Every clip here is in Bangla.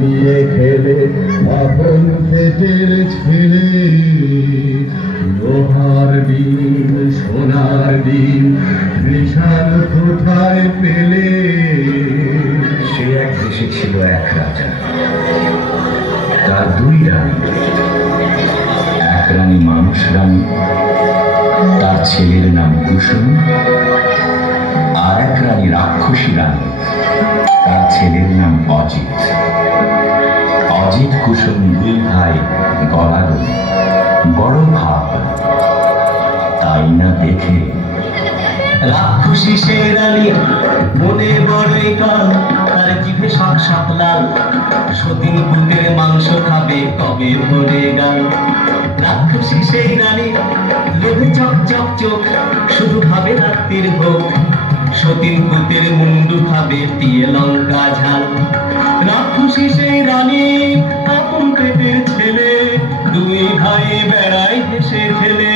নিয়ে খেলে আপন পেটের ছেলে, লোহার দিন সোনার দিন বিশাল কোথায় পেলে। সে এক দেশে ছিল এক রাজা, তার দুই রানী, এক রানী মানুষ রানী, তার ছেলের নাম কুসুম, আর এক রানী রাক্ষসী রানী, তার ছেলের নাম অজিত। অজিত কুসুম দুই ভাই গলাগলি, বড় ভাব। তাই না দেখে রাক্ষসী সেই রানী মনে বড়ই কাল, তার জিভে সাত সাত লাল, সতীন পুতের মাংস খাবে কবে ভরে গাল। রাক্ষসী সেই রানী লোভে চক চক চোখ, শুধু খাবে রাত্রির ভোগ, সতীন পুতের মুন্ডু খাবে দিয়ে লঙ্কা ঝাল। রাক্ষসী সেই রানী আপন পেটের ছেলে, দুই ভাই বেড়ায় হেসে খেলে।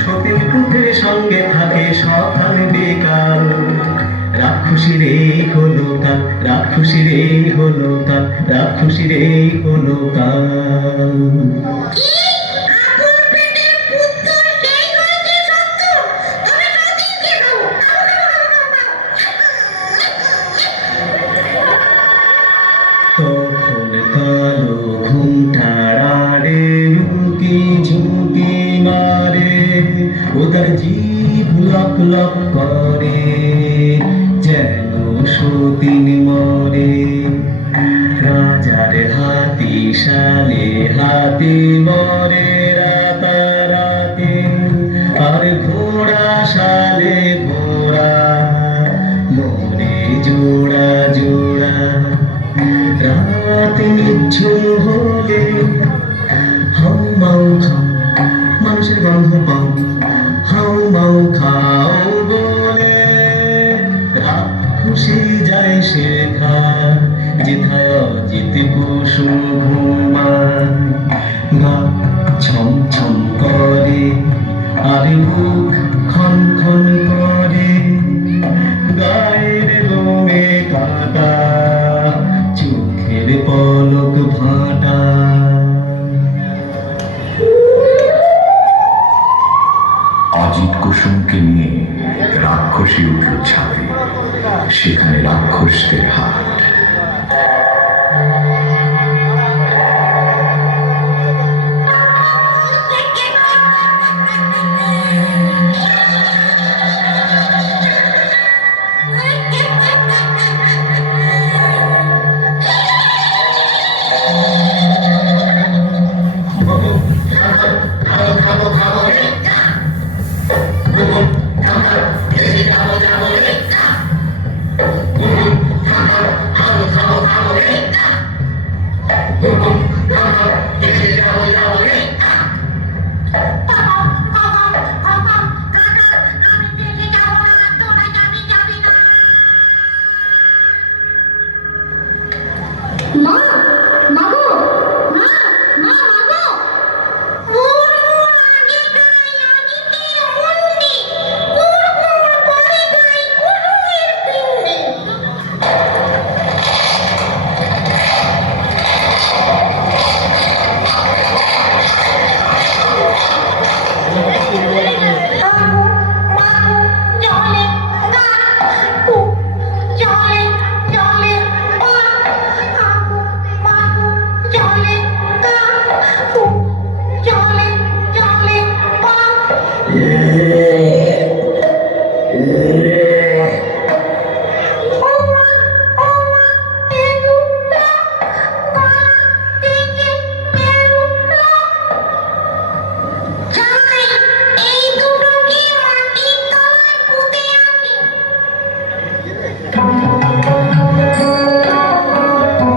সতীন পুতের সঙ্গে থাকে সকাল বিকাল, রাক্ষসীর এই হলো কাল, রাক্ষসীর এই হলো কাল, রাক্ষসীর এই হলো কাল। তখন কালো ঘুমটাড়ারে উঁকি ঝুঁকি মারে, ও তার জিভ লক লক করে যেন সতীন মরে। রাজার হাতি শালে হাতি মরে রাতারাতি, আর ঘোড়া শালে ঘোড়া মরে জোড়া জোড়া। রাত নিঝুম হলে হাউ মাউ খাও, মানুষের গন্ধ পাও, হাউ মাউ খাও বলে রাক্ষসী যায় শেখার, যেথায় অজিত কুসুম ঘুমায়। গা ছম ছম করে আর বুক খন খন করে, গায়ের লোমে কাটা, চোখের পলক ভাটা। অজিত কুসুমকে নিয়ে রাক্ষসী উঠল ছাদে, সেখানে রাক্ষসদের হাট।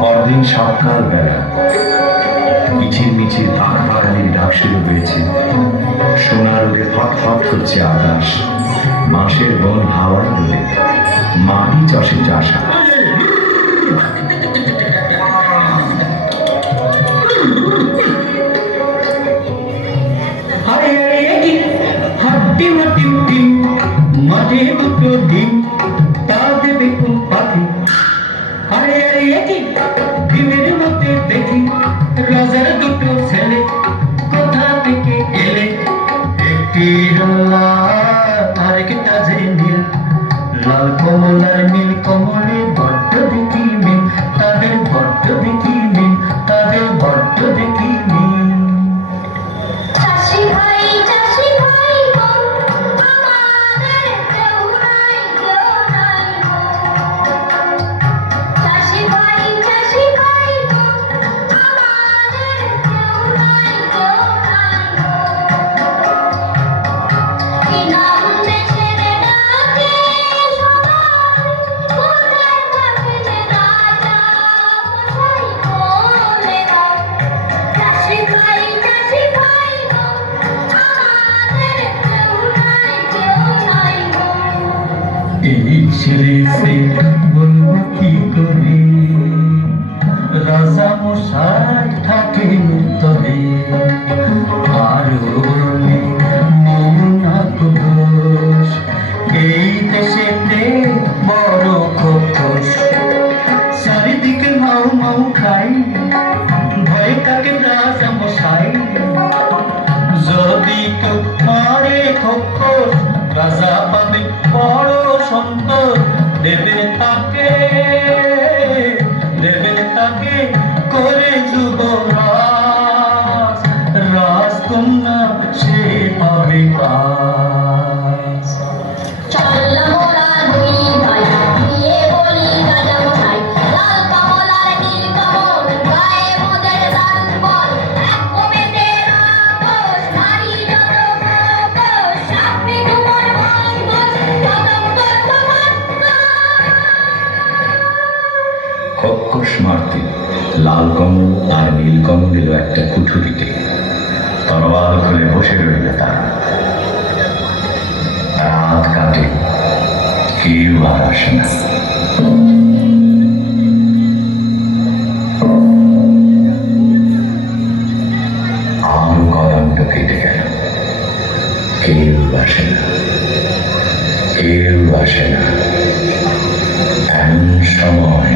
পরদিন সকাল বেলা মিছিল মিছিল বাঘাবাগানের ডাক শুরু হয়েছে। সোনার রোদে ফটফট করছে আকাশ, বাঁশের বন হাওয়ায় দোলে, মাটি চষে চাষা। মাঠে দুটো ডিম, তা দেবে কোন পাখি? আরে আরে কমলে বড্ড দেখি মিল, তাদের বড্ড দেখি মিল, তাদের বড্ড দেখি মিল। চাষি ভাই গো, আমাদের কেউ নাই গো। চাষি ভাই গো, আমাদের কেউ নাই গো। কি নাম দেশের ডাকে সবাই, কোথায় থাকেন রাজা মশাই বলে দাও। চাষি ভাই গো, আমাদের কেউ নাই গো। এই ছেলে সে বলবো কি করে, রাজা মশাই থাকেন তবে, আরো বলে মৌনা দোষ। এই দেশেতে বড় খোকস, চারিদিকে মাউ মাউ খাই, ভয় থাকে রাজা মশাই। যদি কেউ মারে খোকস, রাজা পাবে বড় সন্তোষ। দেবেন তাকে করে যুবরাজ, রাজকন্যা সে পাবে কাজ। চল মোরা দুই ভাই, গিয়ে বলি রাজা মশাই, লাল কমল আর নীল কমল, গায়ে মোদের লাল বল। এক কমেতে রাক্ষস, নারী যত খোকস, সাপে ডুমর ভঙ্গস, পতঙ্গ সমাঙ্গ। খোকস মারতে লাল কমল আর নীল কমল এলো একটা কুঠুরিতে। তরোয়াল খুলে বসে রইল তারা। রাত কাটে, কেউ আর আসে না। আরো কদণ্ড কেটে গেল, কেউ আসে না, কেউ আসে না। এমন সময়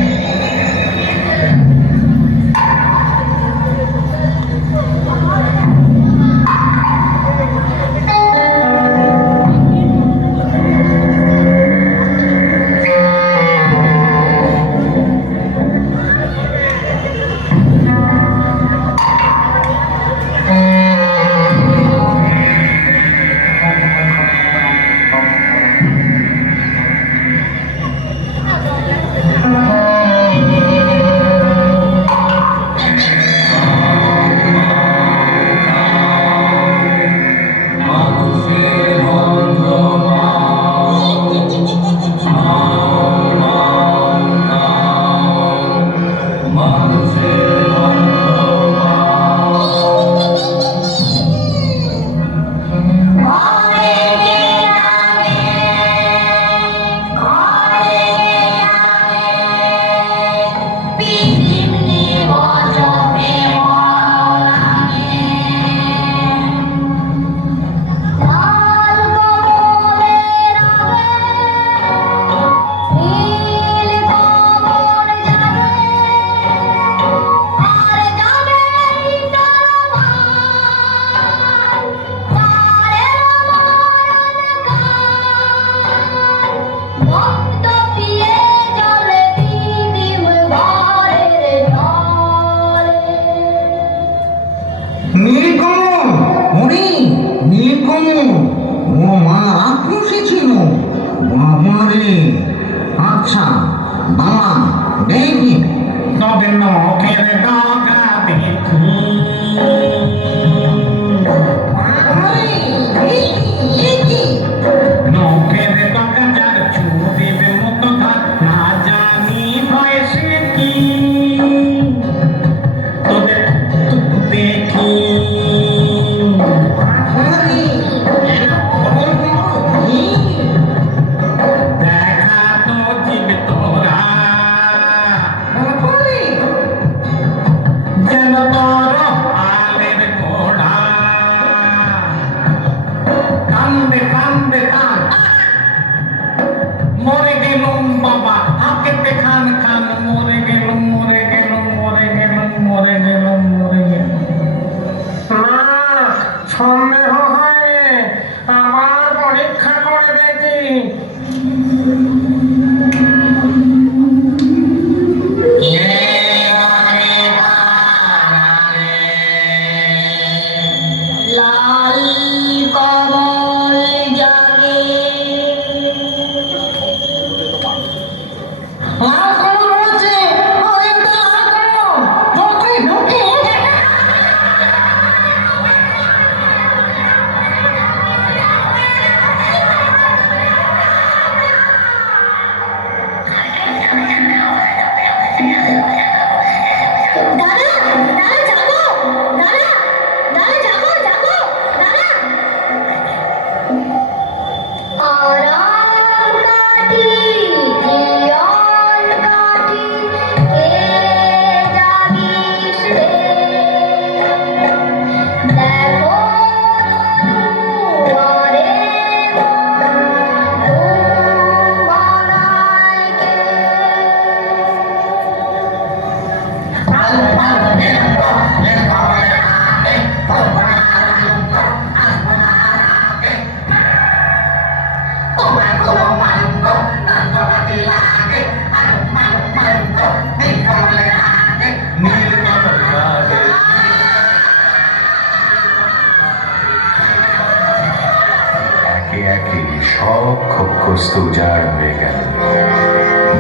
একে একে সব ক্ষক্ষস্ত উজাড় হয়ে গেল।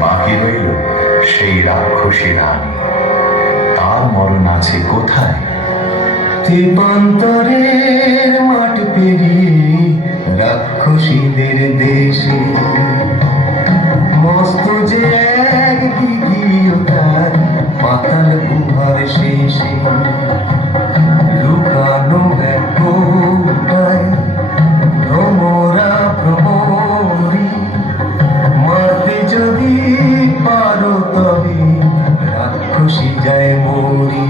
বাকি রইল সেই রাক্ষসী রানী। তার মরণ আছে কোথায়? তেপান্তরের মাঠ পেরিয়ে রাক্ষসীদের দেশে মস্ত যে এক দিঘিওটার পাতাল গুহার শেষে লুকানো এক কোটায় ভ্রমরা ভ্রমরি মারতে যদি পারো তবে রাক্ষসী যায় মরি।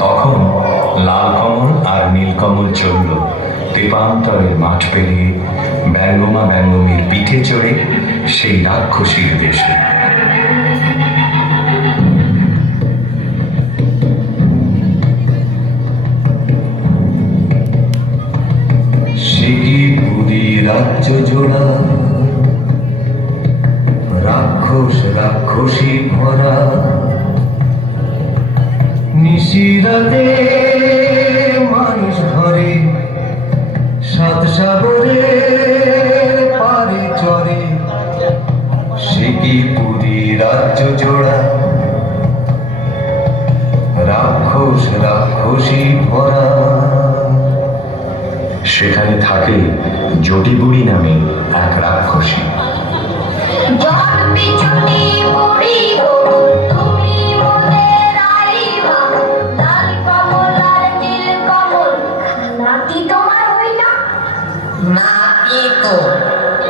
তখন লাল কমল আর নীলকমল চলল তেপান্তরের মাঠ পেরিয়ে ব্যঙ্গমা ব্যঙ্গমীর পিঠে চড়ে সেই রাক্ষসীর দেশে। সে কি পুরী রাজ্য জোড়া রাক্ষস রাক্ষসী ভরা নিশিরাতে মানুষ ধরে সাত সাগরের পারে চরে। সে কি পুরী রাজ্য জোড়া রাক্ষস রাক্ষসী ভরা। সেখানে থাকে জটিবুড়ি নামে এক রাক্ষসী। জট পিছনে পড়ি গো, তুমি মোদের আইবা। লাল কমল আর নীল কমল, নাতি তোমার হই না? নাতি তো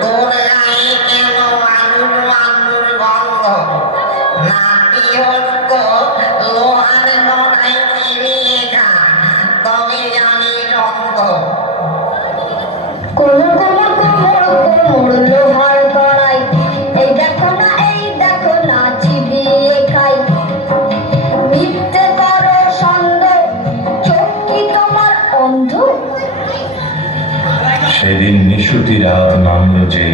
তোর গায়ে কেন আঙুর আঙুর গন্ধ? নাতি হস্ত লোহার লড়াই ফিরিয়ে খা, তবে জানি রঙ্গ। কোমর কোমর কোমর কোমর লোহার কড়াই, এই দেখো না চিবিয়ে খাই। মিথ্যে করো সন্দেহ, চোখ কি তোমার অন্ধ? সেদিন নিশুতি রাত নামল যে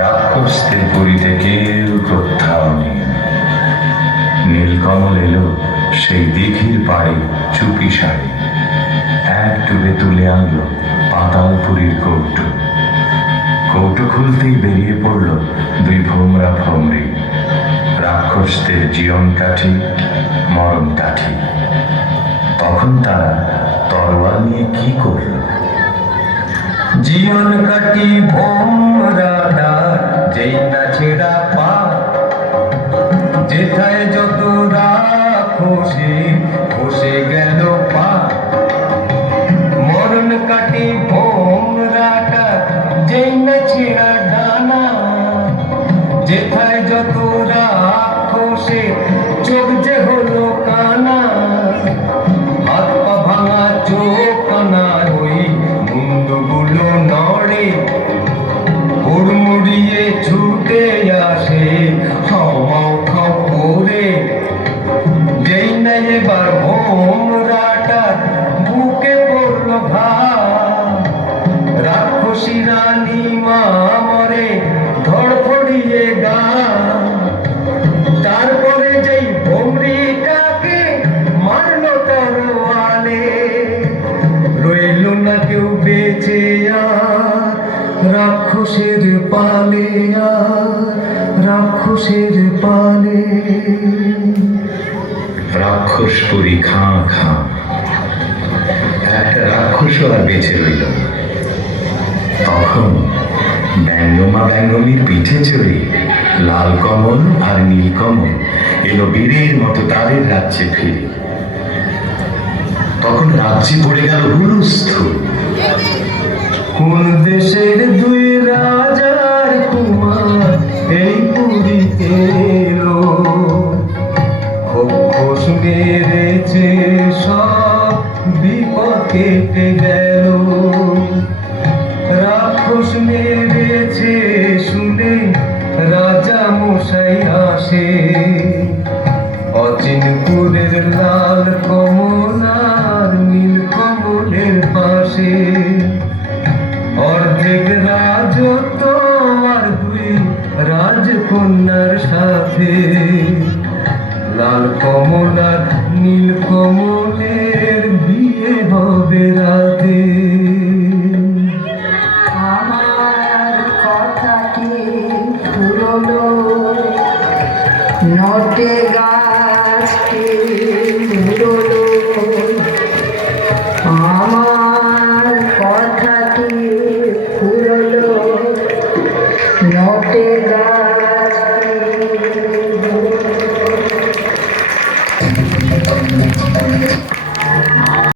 রাক্ষসদের পুরীতে কেউ কোথাও নেই। নীলকমল এলো সেই দিঘির পাড়ে চুপি সারে, এক ডুবে তুলে আনলো পাতালপুরীর কৌটো। কৌটো খুলতেই বেরিয়ে পড়ল দুই ভোমরা ভমরি, রাক্ষসদের জীবন কাঠি মরণ কাঠি। তখন তারা তরোয়াল নিয়ে কি করল? জীবন কাটি ভোমরা যেই না ছেড়া পা যেথায় যত রাক্ষসী বসে গেল পা। মরণ কাটি ভোমরাটা যেই না ছেড়া ডানা যেথায় যত রাক্ষসে চোখ যে হলো কানা। হাত পা ভাঙা চোখ কানা হই মুন্ডগুলো নড়ে হুড়মুড়িয়ে ছুটে আসে খাও খাও করে। যেই না এবার ভোমরাটা বুকে পড়ল ঘা রাক্ষসী রানী মা মরে ধড়ফড়িয়ে গা। তারপরে যেই ভমরিটাকে মারল তরোয়ালে রইল না কেউ বেঁচে আর রাক্ষসের পালে রাক্ষসের পালে। রাক্ষসপুরী খাঁ খাঁ, একটা রাক্ষসও আর বেঁচে রইল না। তখন ব্যঙ্গমা ব্যঙ্গমীর পিঠে চড়ে লাল কমল আর নীলকমল এলো বীরের মতো তাদের রাজ্যে ফিরে। তখন রাজ্যে পড়ে গেল হুলস্থুল। কোন দেশের দুই রাজার কুমার এই পুরীতে এলো? খোস মেরেছে সব বিপদ কেটে গেল। রাক্ষস মেরেছে শুনে রাজা মশাই আসে। অচিনপুরের লাল কমল আর নীল কমলের পাশে অর্ধেক রাজত্ব কন্যার সাথে লাল কমলার নীল কমলের বিয়ে হবে রাতে। আমার কথাটি ফুরলো নটে গাছটি ফুরলো আমার